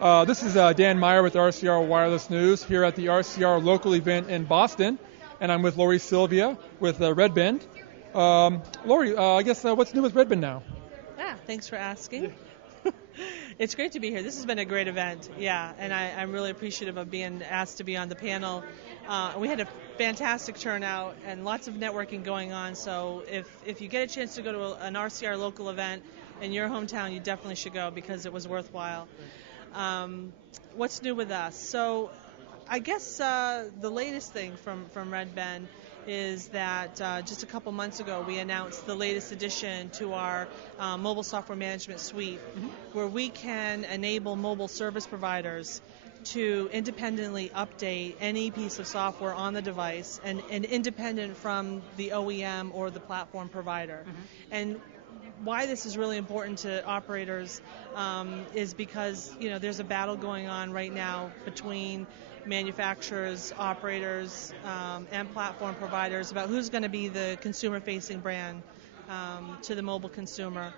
This is Dan Meyer with RCR Wireless News here at the RCR Local event in Boston, and I'm with Lori Sylvia with Red Bend. Lori, I guess what's new with Red Bend now? Yeah, thanks for asking. It's great to be here. This has been a great event, and I'm really appreciative of being asked to be on the panel. We had a fantastic turnout and lots of networking going on, so if you get a chance to go to an RCR local event in your hometown, you definitely should go because it was worthwhile. What's new with us? So I guess the latest thing from Red Bend is that just a couple months ago we announced the latest addition to our mobile software management suite, where we can enable mobile service providers to independently update any piece of software on the device and independent from the OEM or the platform provider. And why this is really important to operators is because there's a battle going on right now between manufacturers, operators, and platform providers about who's going to be the consumer-facing brand to the mobile consumer.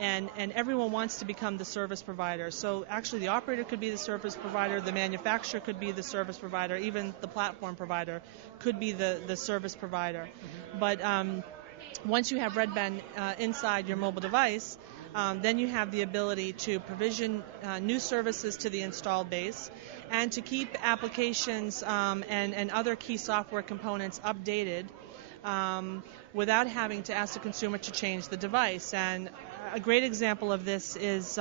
And everyone wants to become the service provider. So actually the operator could be the service provider, the manufacturer could be the service provider, even the platform provider could be the service provider. But once you have Red Bend inside your mobile device, then you have the ability to provision new services to the installed base and to keep applications and other key software components updated without having to ask the consumer to change the device. And a great example of this is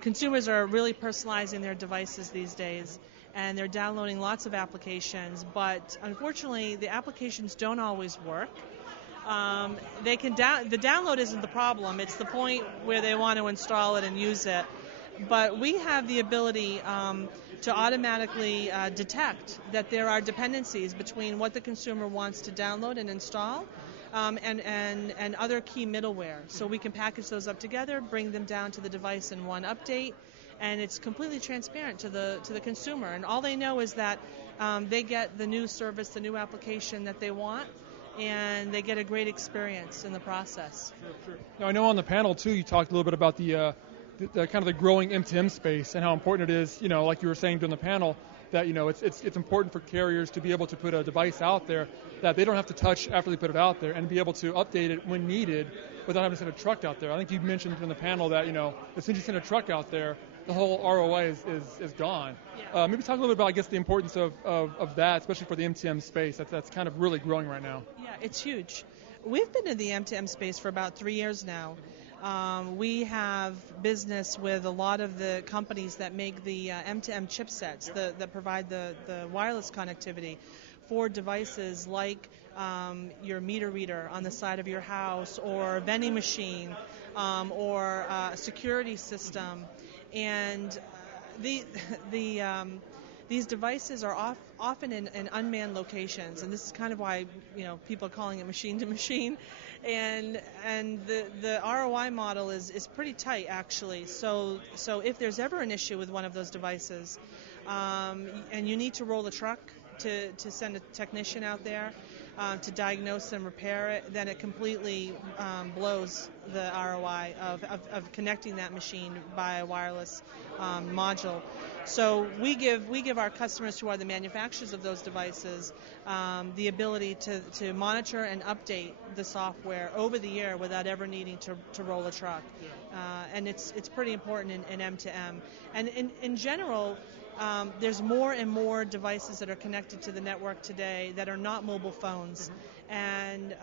consumers are really personalizing their devices these days, and they're downloading lots of applications, but unfortunately the applications don't always work. The download isn't the problem, it's the point where they want to install it and use it. But we have the ability to automatically detect that there are dependencies between what the consumer wants to download and install and other key middleware. So we can package those up together, bring them down to the device in one update, and it's completely transparent to the consumer. And all they know is that they get the new service, the new application that they want, and they get a great experience in the process. Sure. Now, I know on the panel, too, you talked a little bit about the kind of the growing M2M space and how important it is, like you were saying during the panel, that, it's important for carriers to be able to put a device out there that they don't have to touch after they put it out there and be able to update it when needed without having to send a truck out there. I think you mentioned in the panel that, as soon as you send a truck out there, the whole ROI is gone. Yeah. Maybe talk a little bit about, I guess, the importance of that, especially for the MTM space. That's kind of really growing right now. Yeah, it's huge. We've been in the MTM space for about 3 years now. We have business with a lot of the companies that make the M2M chipsets that provide the wireless connectivity for devices like your meter reader on the side of your house, or a vending machine, or a security system. And these devices are often in unmanned locations, and this is kind of why people are calling it machine to machine. And the ROI model is pretty tight, actually. So if there's ever an issue with one of those devices, and you need to roll a truck to send a technician out there to diagnose and repair it, then it completely blows the ROI of connecting that machine by a wireless module. So we give our customers, who are the manufacturers of those devices, the ability to monitor and update the software over the air without ever needing to roll a truck. And it's pretty important in M2M. And in general, there's more and more devices that are connected to the network today that are not mobile phones, and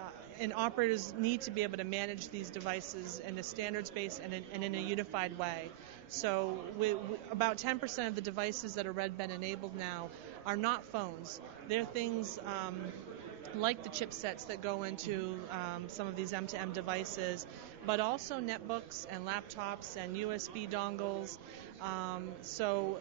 operators need to be able to manage these devices in a standards-based and in a unified way. So about 10% of the devices that are Red Bend enabled now are not phones. They're things like the chipsets that go into some of these M2M devices, but also netbooks and laptops and USB dongles. So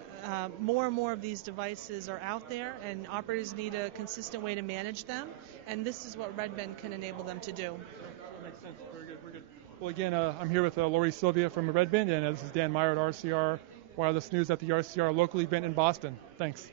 more and more of these devices are out there, and operators need a consistent way to manage them, and this is what Red Bend can enable them to do. That makes sense. Very good, very good. Well, again, I'm here with Lori Sylvia from Red Bend, and this is Dan Meyer at RCR Wireless News at the RCR Local event in Boston. Thanks.